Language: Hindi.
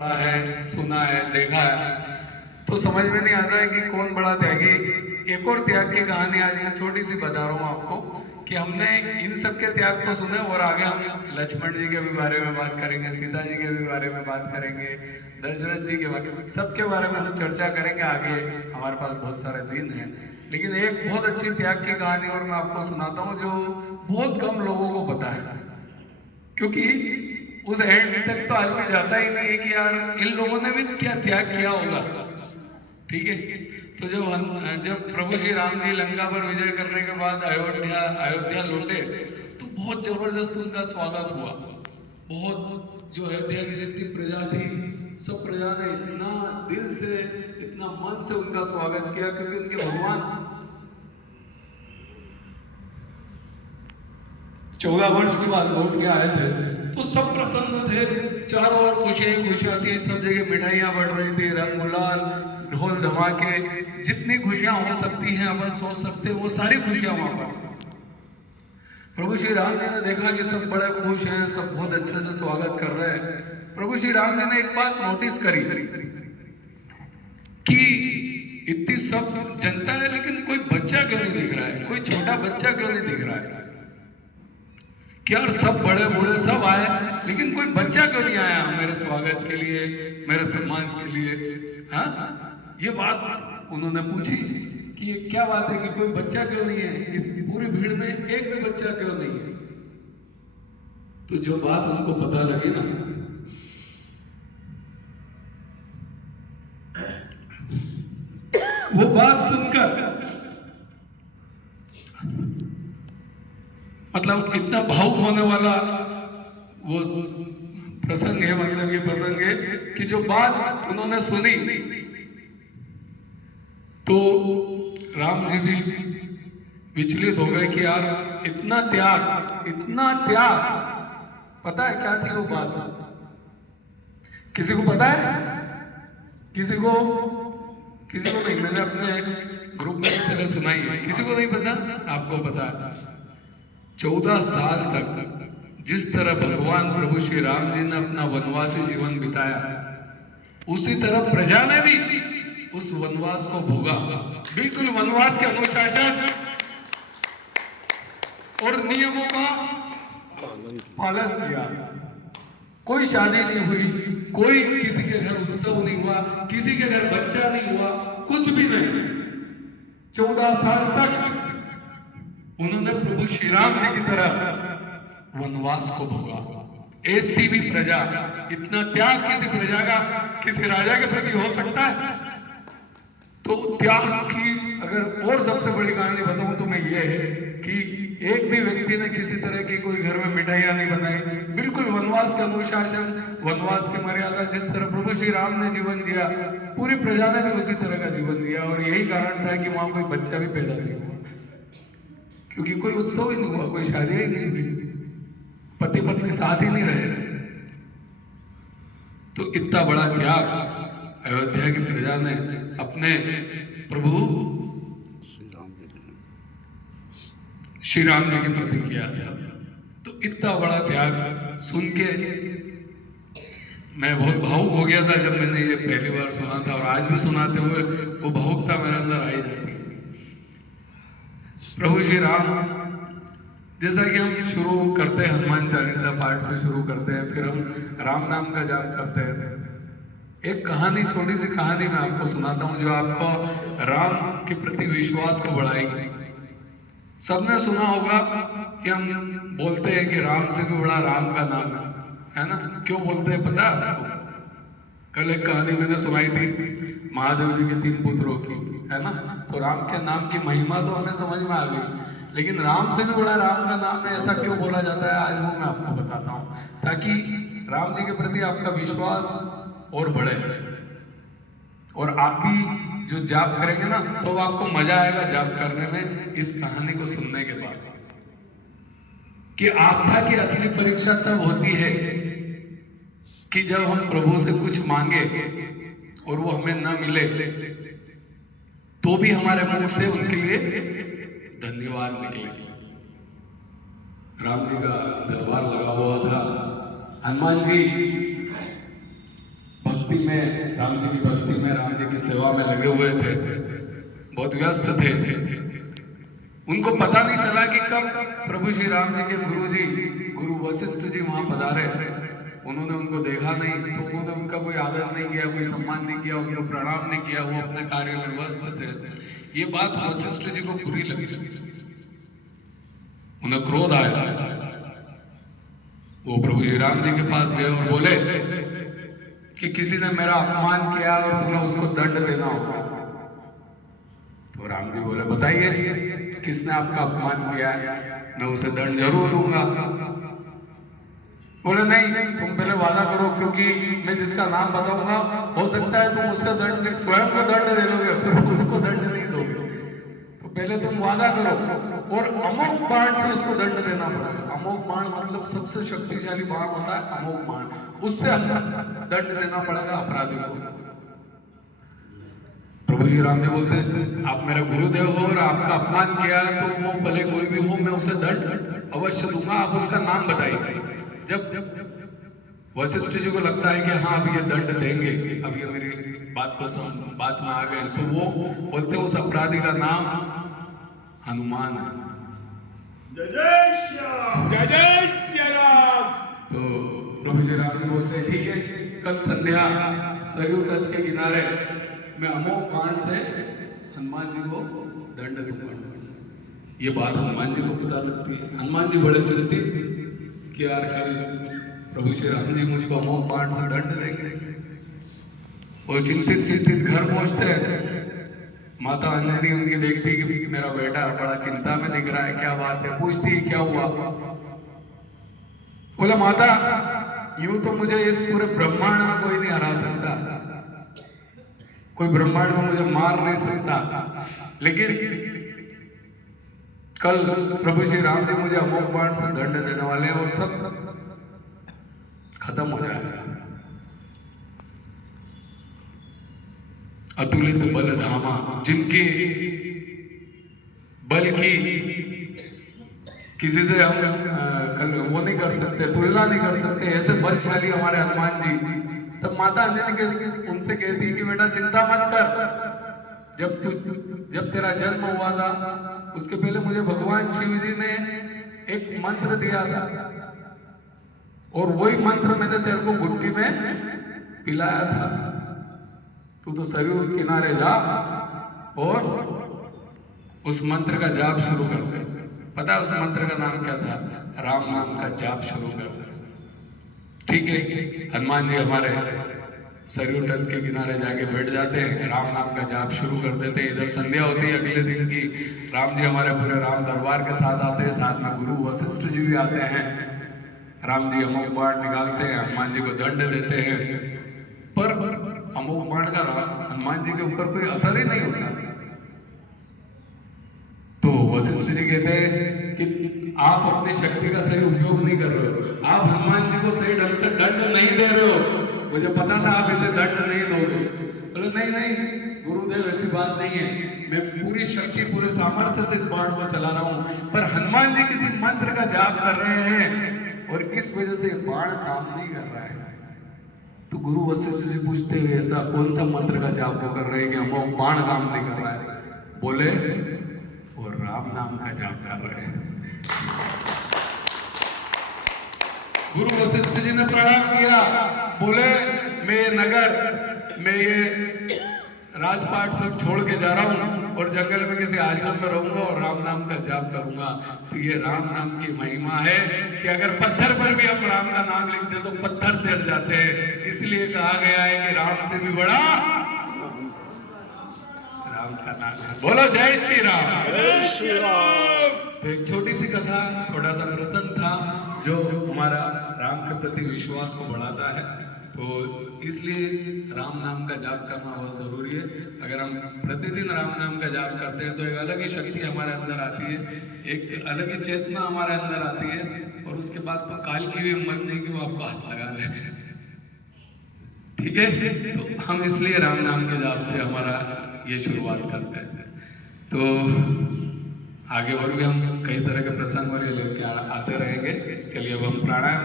पढ़ा है, सुना है, देखा है, तो समझ में नहीं आता है कि कौन बड़ा त्यागी। एक और त्याग की कहानी आज मैं छोटी सी बता रहा हूँ आपको कि हमने इन सब के त्याग तो सुने और आगे हम लक्ष्मण जी के भी बारे में बात करेंगे, सीता जी के भी बारे में बात करेंगे, दशरथ जी के बारे, सबके बारे में हम चर्चा करेंगे। आगे हमारे पास बहुत सारे दिन हैं, लेकिन एक बहुत अच्छी त्याग की कहानी और मैं आपको सुनाता हूँ जो बहुत कम लोगों को पता है, क्योंकि उस एंड तक तो आदमी जाता ही नहीं है कि यार इन लोगों ने भी क्या त्याग किया होगा। ठीक है, तो जब प्रभु श्री राम जी लंका पर विजय करने के बाद अयोध्या लौटे तो बहुत जबरदस्त उनका स्वागत हुआ। बहुत जो अयोध्या की जितनी प्रजा थी सब प्रजा ने इतना दिल से इतना मन से उनका स्वागत किया, क्योंकि उनके भगवान 14 वर्ष के बाद लौट के आए थे तो सब प्रसन्न थे, चारों ओर खुशियां खुशियां थी, सब जगह मिठाइयां बढ़ रही थी, रंग गुलाल, ढोल धमाके, जितनी खुशियां हो सकती हैं अपन सोच सकते हैं वो सारी खुशियां वहां पर। प्रभु श्री राम जी ने देखा कि सब बड़े खुश हैं, सब बहुत अच्छे से स्वागत कर रहे हैं। प्रभु श्री राम जी ने एक बात नोटिस करी कि इतनी सब जनता है लेकिन कोई बच्चा क्यों नहीं दिख रहा है, कोई छोटा बच्चा क्यों नहीं दिख रहा है कि यार सब बड़े बूढ़े सब आए लेकिन कोई बच्चा क्यों नहीं आया मेरे स्वागत के लिए, मेरे सम्मान के लिए। हाँ, ये बात उन्होंने पूछी कि ये क्या बात है कि कोई बच्चा क्यों नहीं है, इस पूरी भीड़ में एक भी बच्चा क्यों नहीं है। तो जो बात उनको पता लगी ना, वो बात सुनकर मतलब इतना भावुक होने वाला वो प्रसंग है, मतलब ये प्रसंग है कि जो बात उन्होंने सुनी तो राम जी भी विचलित हो गए कि यार इतना त्याग, इतना त्याग। पता है क्या थी वो बात? किसी को पता है? किसी को नहीं। मैंने अपने ग्रुप में पहले सुनाई है, किसी को नहीं पता? आपको पता है 14 साल तक जिस तरह भगवान प्रभु श्री राम जी ने अपना वनवासी जीवन बिताया, उसी तरह प्रजा ने भी उस वनवास को भोगा। बिल्कुल वनवास के अनुशासन और नियमों का पालन किया। कोई शादी नहीं हुई, कोई किसी के घर उत्सव नहीं हुआ, किसी के घर बच्चा नहीं हुआ, कुछ भी नहीं। 14 साल तक उन्होंने प्रभु श्री राम जी की तरह वनवास को भोगा। ऐसी भी प्रजा, इतना त्याग किसी प्रजा का किसी राजा के प्रति हो सकता है? तो त्याग की अगर और सबसे बड़ी कहानी बताऊं तो मैं ये है कि एक भी व्यक्ति ने किसी तरह की कोई घर में मिठाइयां नहीं बनाई। बिल्कुल वनवास का अनुशासन, वनवास की मर्यादा, जिस तरह प्रभु श्री राम ने जीवन जिया पूरी प्रजा ने भी उसी तरह का जीवन जिया। और यही कारण था कि वहां कोई बच्चा भी पैदा नहीं हुआ, क्योंकि कोई उत्सव ही नहीं हुआ, कोई शादी ही नहीं हुई, पति पत्नी साथ ही नहीं रहे। तो इतना बड़ा त्याग अयोध्या की प्रजा ने अपने प्रभु श्री राम जी के प्रति किया था। तो इतना बड़ा त्याग सुन के मैं बहुत भावुक हो गया था जब मैंने ये पहली बार सुना था, और आज भी सुनाते हुए वो भावुकता मेरे अंदर आई जाती है। प्रभु श्री राम, जैसा कि हम शुरू करते हैं हनुमान चालीसा पाठ से शुरू करते हैं, फिर हम राम नाम का जाप करते हैं। एक कहानी, छोटी सी कहानी मैं आपको सुनाता हूँ जो आपको राम के प्रति विश्वास को बढ़ाएगी। सबने सुना होगा कि हम बोलते हैं कि राम से भी बड़ा राम का नाम है ना? क्यों बोलते हैं पता है आपको? कल एक कहानी मैंने सुनाई थी महादेव जी के 3 पुत्रों की, है ना? तो राम के नाम की महिमा तो हमें समझ में आ गई, लेकिन राम से भी बड़ा राम का नाम है ऐसा क्यों बोला जाता है, आज वो मैं आपको बताता हूँ, ताकि राम जी के प्रति आपका विश्वास और बढ़े। और आप भी जो जाप करेंगे ना तो आपको मजा आएगा जाप करने में, इस कहानी को सुनने के बाद। कि आस्था की असली परीक्षा तब होती है कि जब हम प्रभु से कुछ मांगे और वो हमें न मिले तो भी हमारे मुंह से उनके लिए धन्यवाद निकले। राम जी का दरबार लगा हुआ था, हनुमान जी भक्ति में, राम जी की भक्ति में, राम जी की सेवा में लगे हुए थे, बहुत व्यस्त थे। उनको पता नहीं चला कि कब प्रभु श्री राम जी के गुरु जी, गुरु वशिष्ठ जी वहां पधारे। उन्होंने उनको देखा नहीं, तो उन्होंने उनका कोई आदर नहीं किया, कोई सम्मान नहीं किया, उनको प्रणाम नहीं किया, वो अपने कार्य में व्यस्त थे। ये बात वशिष्ठ जी को बुरी लगी, उन्हें क्रोध आया। वो प्रभु श्री राम जी के पास गए और बोले कि किसी ने मेरा अपमान किया और तुम्हें उसको दंड देना होगा। तो राम जी बोले बताइए किसने आपका अपमान किया है, मैं उसे दंड जरूर दूंगा। बोले नहीं, तुम पहले वादा करो, क्योंकि मैं जिसका नाम बताऊंगा हो सकता है तुम उसका दंड स्वयं को दंड दे लोगे, फिर उसको दंड नहीं दोगे। तो पहले तुम वादा करो और अमोघ बाण से उसको दंड देना पड़ेगा। अमोघ बाण मतलब सबसे शक्तिशाली बाण होता है अमोघ बाण, उससे दंड देना पड़ेगा अपराधी को। प्रभु श्री राम जी बोलते आप मेरा गुरुदेव हो और आपका अपमान किया तो वो भले कोई भी हो, मैं उसे दंड अवश्य दूंगा, आप उसका नाम बताइए। जब वशिष्ठ जी को लगता है कि हाँ अब ये दंड देंगे, अब ये मेरी बात में आ गए, तो वो बोलते उस अपराधी का नाम हनुमान है। जय जय श्री राम। तो प्रभु श्री राम जी बोलते हैं ठीक है, कल संध्या सरयू तट के किनारे मैं अमोघ बाण से हनुमान जी को दंड दूंगा। ये बात हनुमान जी को पता लगती है। हनुमान जी बड़े चिंतित कि यार कल प्रभु श्री राम जी मुझको अमोघ बाण से दंड देंगे। वो चिंतित घर पहुंचते हैं। माता अंजनी उनकी देखती कि मेरा बेटा बड़ा चिंता में दिख रहा है, क्या बात है, पूछती क्या हुआ। बोले माता यूं तो मुझे इस पूरे ब्रह्मांड में कोई नहीं हरा सकता, कोई ब्रह्मांड में मुझे मार नहीं सकता, लेकिन कल प्रभु श्री राम जी मुझे अमोघ बाण से दंड देने वाले हैं और सब खत्म हो जाएगा। अतुलित बल धामा, जिनकी बल की किसी से हम कल वो नहीं कर सकते, तुलना नहीं कर सकते, ऐसे बलशाली हमारे हनुमान जी। तब माता अंजनी उनसे कहती कि बेटा चिंता मत कर, जब तेरा जन्म हुआ था उसके पहले मुझे भगवान शिव जी ने एक मंत्र दिया था और वही मंत्र मैंने तेरे को गुटकी में पिलाया था। तू तो सरयू किनारे जा और उस मंत्र का जाप शुरू कर दे। पता है उस मंत्र का नाम क्या था? राम नाम का जाप शुरू कर दे। ठीक है, हनुमान जी हमारे सरयू तट के किनारे जाके बैठ जाते हैं, राम नाम का जाप शुरू कर देते हैं। इधर संध्या होती है अगले दिन की, राम जी हमारे पूरे राम दरबार के साथ आते हैं, साथ में गुरु वशिष्ठ जी भी आते हैं। राम जी अमोघ बाण निकालते हैं, हनुमान जी को दंड देते हैं, पर अमोघ बाण का हनुमान जी के ऊपर कोई असर ही नहीं होता। तो वशिष्ठ जी कहते हैं कि आप अपनी शक्ति का सही उपयोग नहीं कर रहे हो, आप हनुमान जी को सही ढंग से दंड नहीं दे रहे हो, मुझे पता था आप इसे दंड नहीं दोगे। बोले नहीं नहीं गुरुदेव ऐसी बात नहीं है, मैं पूरी शक्ति पूरे सामर्थ्य से इस बाण को चला रहा हूँ, पर हनुमान जी किसी मंत्र का जाप कर रहे हैं और इस वजह से बाण काम नहीं कर रहा है। तो गुरु वशिष्ठ जी पूछते हुए ऐसा कौन सा मंत्र का जाप वो कर रहे हैं कि हम बाण काम नहीं कर रहा है? बोले वो राम नाम का जाप कर रहे हैं। गुरु वशिष्ठ जी ने प्रणाम किया, बोले मैं नगर मैं ये राजपाट सब छोड़ के जा रहा हूँ और जंगल में किसी आश्रम में रहूंगा और राम नाम का जाप करूंगा। तो ये राम नाम की महिमा है कि अगर पत्थर पर भी हम राम का नाम लिखते तो पत्थर तैर जाते हैं। इसलिए कहा गया है कि राम से भी बड़ा राम का नाम है। बोलो जय श्री राम। जय श्री राम। तो एक छोटी सी कथा, छोटा सा प्रसंग था जो हमारा राम के प्रति विश्वास को बढ़ाता है। तो इसलिए राम नाम का जाप करना बहुत जरूरी है। अगर हम प्रतिदिन राम नाम का जाप करते हैं तो एक अलग ही शक्ति हमारे अंदर आती है, एक अलग ही चेतना हमारे अंदर आती है और उसके बाद तो काल की भी हिम्मत नहीं कि वो आपको हाथ लगा ले। ठीक है, तो हम इसलिए राम नाम के जाप से हमारा ये शुरुआत करते हैं। तो आगे और भी हम कई तरह के प्रसंग और ये लेके आते रहेंगे। चलिए अब हम प्राणायाम